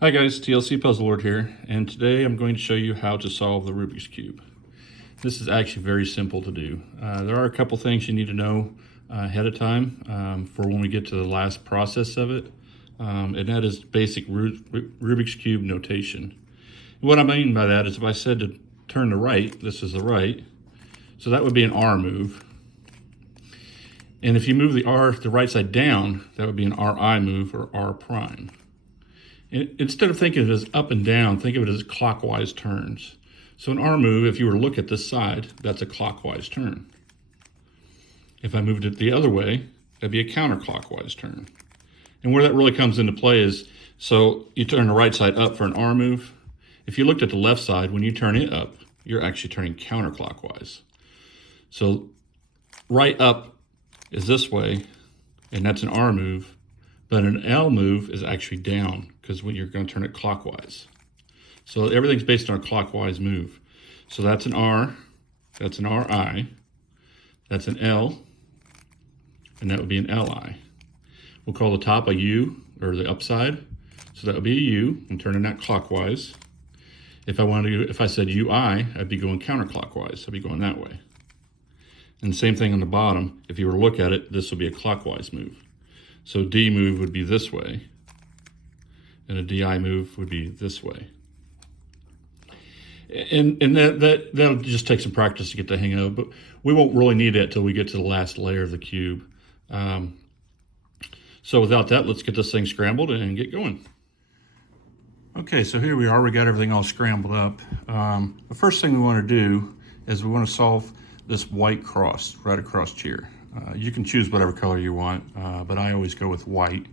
Hi guys, tlcpuzzlelord here, and today I'm going to show you how to solve the Rubik's Cube. This is actually very simple to do. There are a couple things you need to know ahead of time for when we get to the last process of it, and that is basic Rubik's Cube notation. And what I mean by that is if I said to turn to right, this is the right, so that would be an R move. And if you move the R the right side down, that would be an RI move or R prime. Instead of thinking of it as up and down, think of it as clockwise turns. So an R move, if you were to look at this side, that's a clockwise turn. If I moved it the other way, that'd be a counterclockwise turn. And where that really comes into play is, so you turn the right side up for an R move. If you looked at the left side, when you turn it up, you're actually turning counterclockwise. So right up is this way, and that's an R move. But an L move is actually down because when you're going to turn it clockwise. So everything's based on a clockwise move. So that's an R, that's an RI, that's an L, and that would be an LI. We'll call the top a U, or the upside. So that would be a U, and turning that clockwise. If I said UI, I'd be going counterclockwise. I'd be going that way. And the same thing on the bottom. If you were to look at it, this would be a clockwise move. So D move would be this way, and a DI move would be this way. And that'll just take some practice to get the hang of, but we won't really need that till we get to the last layer of the cube. So without that, let's get this thing scrambled and get going. Okay, so here we are. We got everything all scrambled up. The first thing we want to do is we want to solve this white cross right across here. You can choose whatever color you want, but I always go with white.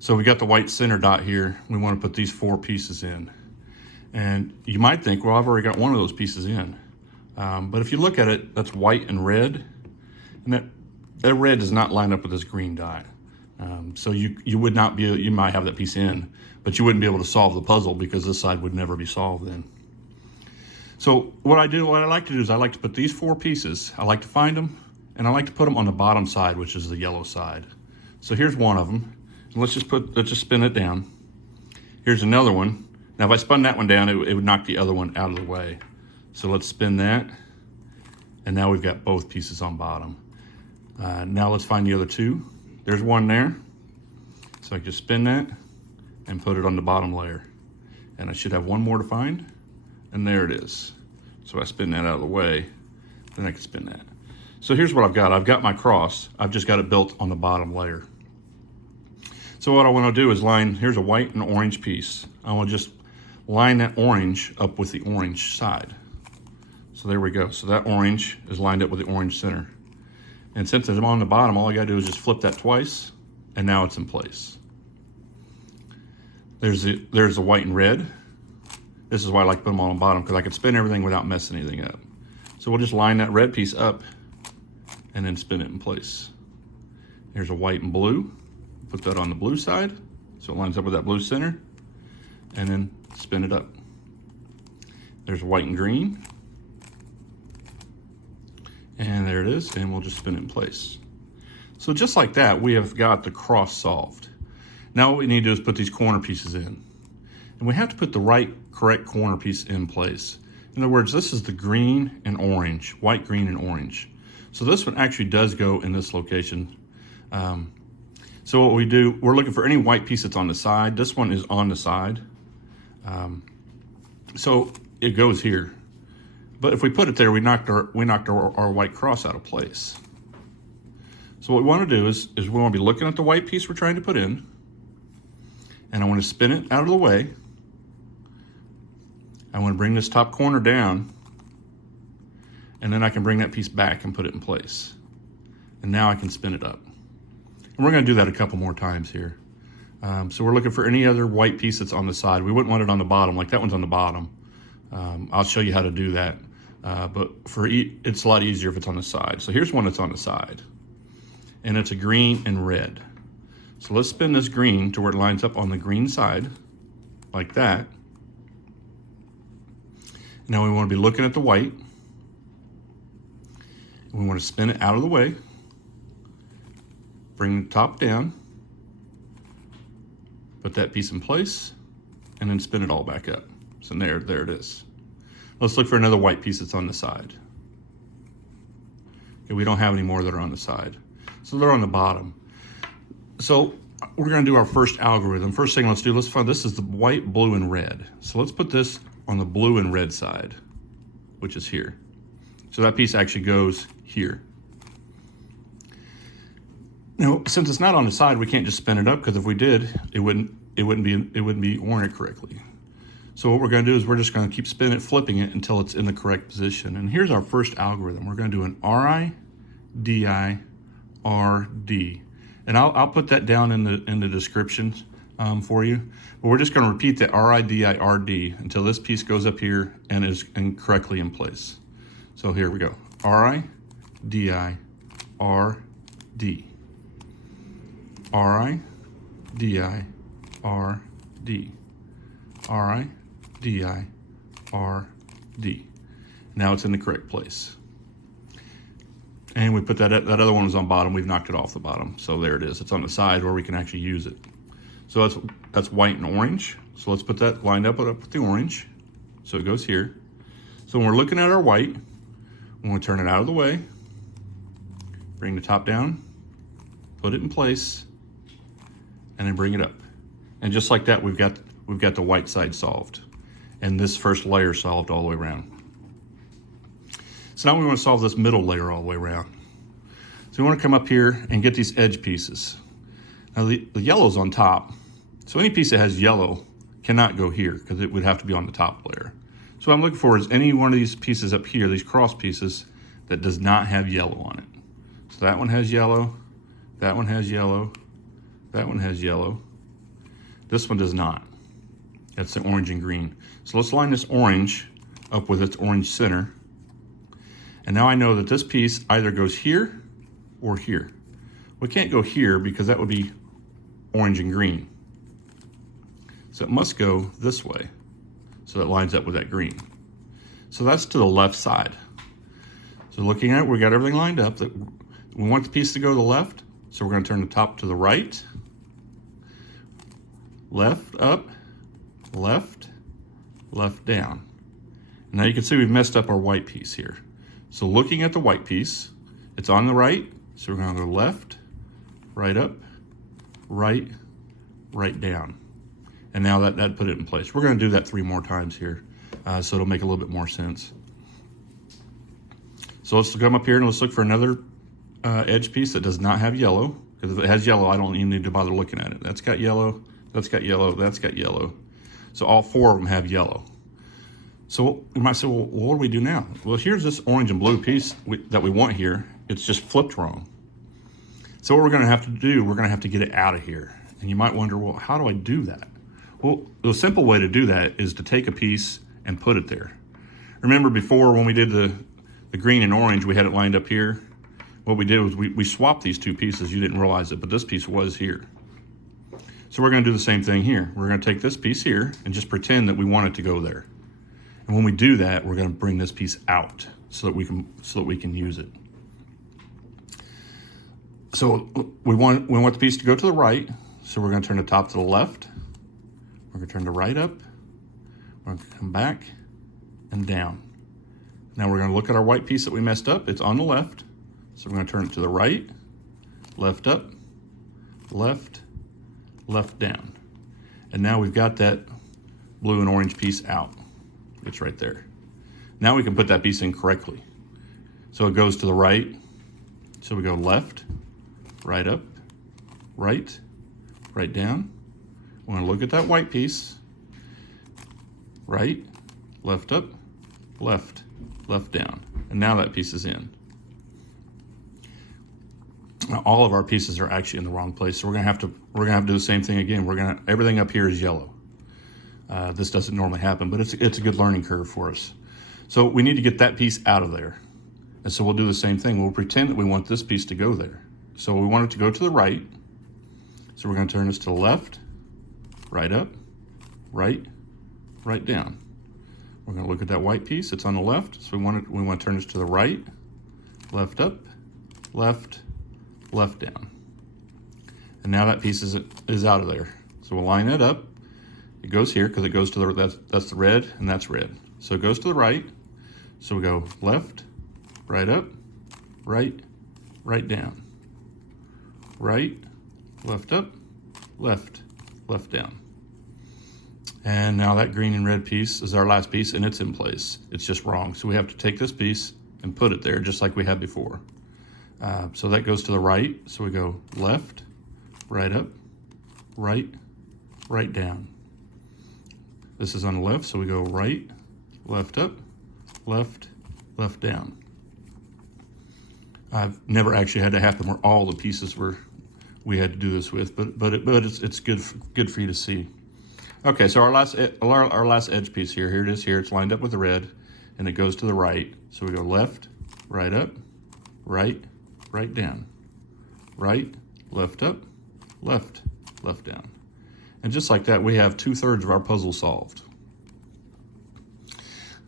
So we got the white center dot here. We want to put these 4 pieces in. And you might think, well, I've already got one of those pieces in. But if you look at it, that's white and red. And that red does not line up with this green dot. So you would not be, you might have that piece in, but you wouldn't be able to solve the puzzle because this side would never be solved then. So what I like to do is I like to put these 4 pieces, I like to find them, and I like to put them on the bottom side, which is the yellow side. So here's one of them. And let's just spin it down. Here's another one. Now if I spun that one down, it would knock the other one out of the way. So let's spin that. And now we've got both pieces on bottom. Now let's find the other 2. There's one there. So I can just spin that and put it on the bottom layer. And I should have one more to find. And there it is. So I spin that out of the way, then I can spin that. So here's what I've got. I've got my cross. I've just got it built on the bottom layer. So what I want to do is here's a white and orange piece. I want to just line that orange up with the orange side. So there we go. So that orange is lined up with the orange center. And since it's on the bottom, all I got to do is just flip that twice, and now it's in place. There's the white and red. This is why I like to put them all on the bottom, because I can spin everything without messing anything up. So we'll just line that red piece up and then spin it in place. Here's a white and blue. Put that on the blue side so it lines up with that blue center, and then spin it up. There's white and green. And there it is, and we'll just spin it in place. So just like that, we have got the cross solved. Now what we need to do is put these corner pieces in. And we have to put the correct corner piece in place. In other words, this is the green and orange, white, green, and orange. So this one actually does go in this location. So what we do, we're looking for any white piece that's on the side. This one is on the side. So it goes here. But if we put it there, we knocked our white cross out of place. So what we want to do is we want to be looking at the white piece we're trying to put in. And I want to spin it out of the way. I want to bring this top corner down. And then I can bring that piece back and put it in place. And now I can spin it up. And we're going to do that a couple more times here. So we're looking for any other white piece that's on the side. We wouldn't want it on the bottom, like that one's on the bottom. I'll show you how to do that. But it's a lot easier if it's on the side. So here's one that's on the side. And it's a green and red. So let's spin this green to where it lines up on the green side, like that. Now we want to be looking at the white. We want to spin it out of the way. Bring the top down. Put that piece in place, and then spin it all back up. So there it is. Let's look for another white piece that's on the side. Okay, we don't have any more that are on the side. So they're on the bottom. So we're gonna do our first algorithm. First thing let's do, let's find, this is the white, blue, and red. So let's put this on the blue and red side, which is here. So that piece actually goes here. Now, since it's not on the side, we can't just spin it up, because if we did, it wouldn't be oriented correctly. So what we're going to do is we're just going to keep spinning it, flipping it until it's in the correct position. And here's our first algorithm. We're going to do an RI, DI, RD. And I'll put that down in the descriptions for you. But we're just going to repeat that RI, DI, RD until this piece goes up here and is correctly in place. So here we go. RI, DI, RD. RI, DI, RD. RI, DI, RD. Now it's in the correct place. And we put that other one was on bottom. We've knocked it off the bottom. So there it is. It's on the side where we can actually use it. So that's white and orange. So let's put that lined up with the orange. So it goes here. So when we're looking at our white, we're going to turn it out of the way, bring the top down, put it in place, and then bring it up. And just like that, we've got the white side solved. And this first layer solved all the way around. So now we want to solve this middle layer all the way around. So we want to come up here and get these edge pieces. Now the yellow's on top. So any piece that has yellow cannot go here because it would have to be on the top layer. So what I'm looking for is any one of these pieces up here, these cross pieces, that does not have yellow on it. So that one has yellow, that one has yellow, that one has yellow. This one does not. That's the orange and green. So let's line this orange up with its orange center. And now I know that this piece either goes here or here. We can't go here because that would be orange and green. So it must go this way. So that lines up with that green. So that's to the left side. So looking at it, we got everything lined up. That we want the piece to go to the left. So we're going to turn the top to the right. Left up, left, left down. And now you can see we've messed up our white piece here. So looking at the white piece, it's on the right. So we're going to go left, right up, right, right down. And now that put it in place. We're going to do that 3 more times here, so it'll make a little bit more sense. So let's come up here and let's look for another edge piece that does not have yellow. Because if it has yellow, I don't even need to bother looking at it. That's got yellow, that's got yellow, that's got yellow. So all 4 of them have yellow. So you might say, well, what do we do now? Well, here's this orange and blue piece that we want here. It's just flipped wrong. So what we're going to have to do, we're going to have to get it out of here. And you might wonder, well, how do I do that? Well, the simple way to do that is to take a piece and put it there. Remember before when we did the green and orange, we had it lined up here. What we did was we swapped these 2 pieces. You didn't realize it, but this piece was here. So we're going to do the same thing here. We're going to take this piece here and just pretend that we want it to go there. And when we do that, we're going to bring this piece out so that we can use it. So we want the piece to go to the right. So we're going to turn the top to the left. We're going to turn the right up. We're going to come back and down. Now we're going to look at our white piece that we messed up. It's on the left. So we're going to turn it to the right, left up, left, left down. And now we've got that blue and orange piece out. It's right there. Now we can put that piece in correctly. So it goes to the right. So we go left, right up, right, right down. We're going to look at that white piece. Right, left up, left, left down. And now that piece is in. Now all of our pieces are actually in the wrong place. So we're going to have to do the same thing again. Everything up here is yellow. This doesn't normally happen, but it's a good learning curve for us. So we need to get that piece out of there. And so we'll do the same thing. We'll pretend that we want this piece to go there. So we want it to go to the right. So we're going to turn this to the left, right up, right, right down. We're going to look at that white piece. It's on the left. So we want to turn this to the right, left up, left, left down. And now that piece is out of there. So we'll line that up It goes here because it goes to the, that's the red and that's red. So it goes to the right. So we go left, right up, right, right down, right, left up, left, left down. And now that green and red piece is our last piece and it's in place. It's just wrong. So we have to take this piece and put it there just like we had before. So that goes to the right. So we go left, right up, right, right down. This is on the left, so we go right, left up, left, left down. I've never actually had to happen where all the pieces we had to do this with, but it's good for you to see. Okay, so our last edge piece here it is here. It's lined up with the red, and it goes to the right. So we go left, right up, right, right down, right, left up, left, left down. And just like that, we have 2/3 of our puzzle solved.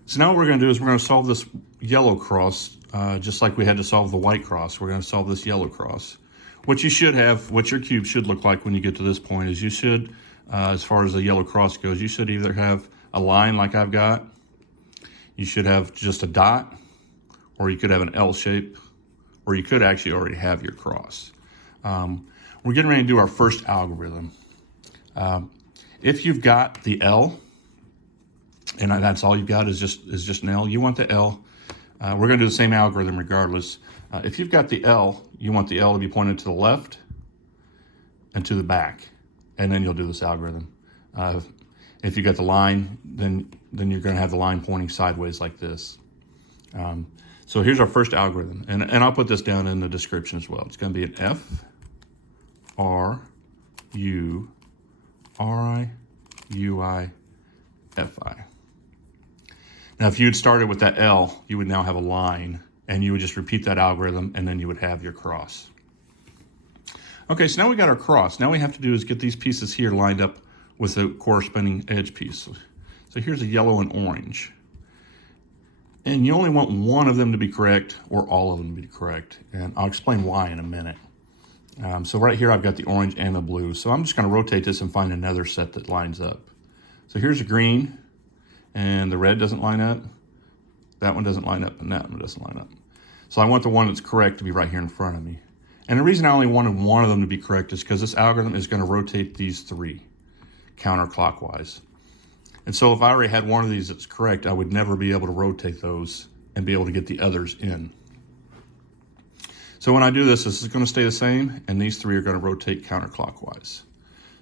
So now what we're going to do is we're going to solve this yellow cross, just like we had to solve the white cross. We're going to solve this yellow cross. What you should have, what your cube should look like when you get to this point is you should, as far as the yellow cross goes, you should either have a line like I've got, you should have just a dot, or you could have an L shape, or you could actually already have your cross. We're getting ready to do our first algorithm. If you've got the L, and that's all you've got is just an L, you want the L. We're going to do the same algorithm regardless. If you've got the L, you want the L to be pointed to the left and to the back, and then you'll do this algorithm. If you got the line, then you're going to have the line pointing sideways like this. So here's our first algorithm, and I'll put this down in the description as well. It's going to be an F, R, U, R, I, U, I, F, I. Now, if you had started with that L, you would now have a line, and you would just repeat that algorithm, and then you would have your cross. Okay, so now we got our cross. Now what we have to do is get these pieces here lined up with the corresponding edge piece. So here's a yellow and orange. And you only want one of them to be correct or all of them to be correct. And I'll explain why in a minute. So right here, I've got the orange and the blue. So I'm just going to rotate this and find another set that lines up. So here's a green, and the red doesn't line up. That one doesn't line up, and that one doesn't line up. So I want the one that's correct to be right here in front of me. And the reason I only wanted one of them to be correct is because this algorithm is going to rotate these three counterclockwise. And so if I already had one of these that's correct, I would never be able to rotate those and be able to get the others in. So when I do this, this is going to stay the same, and these three are going to rotate counterclockwise.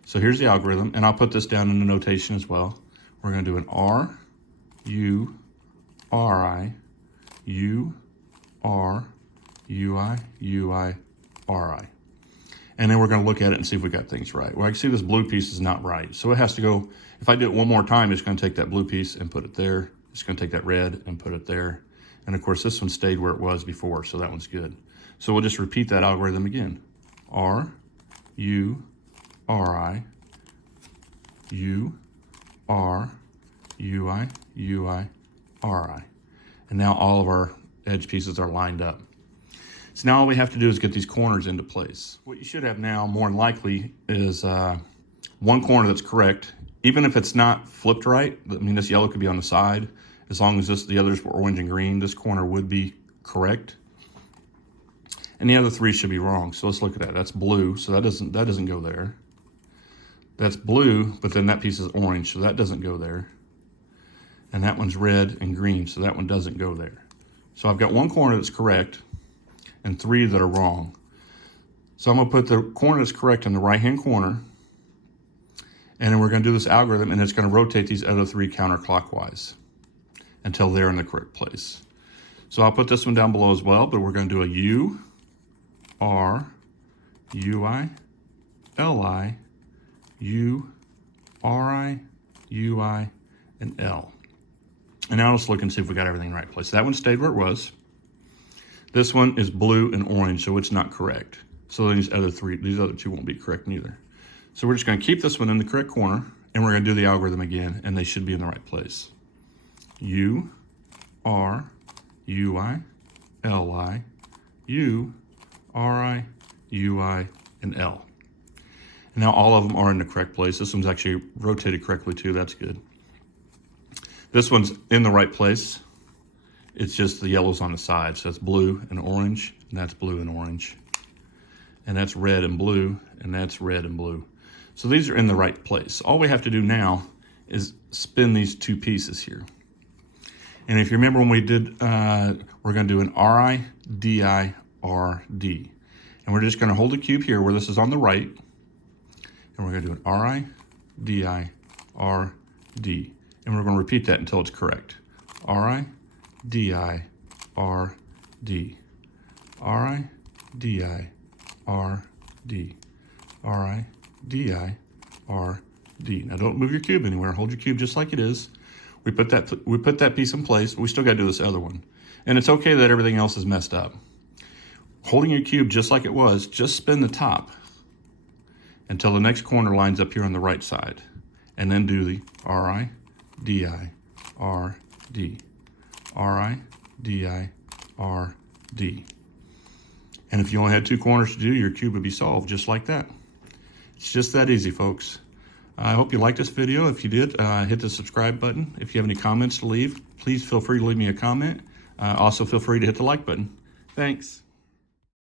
So here's the algorithm, and I'll put this down in the notation as well. We're going to do an R, U, R, I, U, R, U, I, U, I, R, I. And then we're going to look at it and see if we got things right. Well, I can see this blue piece is not right. So it has to go, if I do it one more time, it's going to take that blue piece and put it there. It's going to take that red and put it there. And of course, this one stayed where it was before, so that one's good. So we'll just repeat that algorithm again. R, U, R, I, U, R, U, I, U, I, R, I. And now all of our edge pieces are lined up. So now all we have to do is get these corners into place. What you should have now, more than likely, is one corner that's correct. Even if it's not flipped right, I mean, this yellow could be on the side. As long as the others were orange and green, this corner would be correct. And the other three should be wrong. So let's look at that. That's blue, so that doesn't go there. That's blue, but then that piece is orange, so that doesn't go there. And that one's red and green, so that one doesn't go there. So I've got one corner that's correct and three that are wrong. So I'm going to put the corner that's correct in the right-hand corner, and then we're going to do this algorithm, and it's going to rotate these other three counterclockwise until they're in the correct place. So I'll put this one down below as well, but we're going to do a U, R, U, I, L, I, U, R, I, U, I, and L. And now let's look and see if we got everything in the right place. That one stayed where it was. This one is blue and orange, so it's not correct. So these other two won't be correct neither. So we're just going to keep this one in the correct corner, and we're going to do the algorithm again, and they should be in the right place. U, R, U, I, L, I, U, R, I, U, I, and L. And now all of them are in the correct place. This one's actually rotated correctly too, that's good. This one's in the right place. It's just the yellow's on the side. So that's blue and orange, and that's blue and orange. And that's red and blue, and that's red and blue. So these are in the right place. All we have to do now is spin these two pieces here. And if you remember when we did, we're gonna do an RI, DI, RD. And we're just gonna hold the cube here where this is on the right, and we're gonna do an RI, DI, RD. And we're gonna repeat that until it's correct. RI, DI, RD. RI, DI, RD. RI, DI, RD. Now don't move your cube anywhere. Hold your cube just like it is. We put that piece in place, but we still got to do this other one. And it's okay that everything else is messed up. Holding your cube just like it was, just spin the top until the next corner lines up here on the right side. And then do the RI, DI, RD. RI, DI, RD. And if you only had 2 corners to do, your cube would be solved just like that. It's just that easy, folks. I hope you liked this video. If you did, hit the subscribe button. If you have any comments to leave, please feel free to leave me a comment. Also, feel free to hit the like button. Thanks.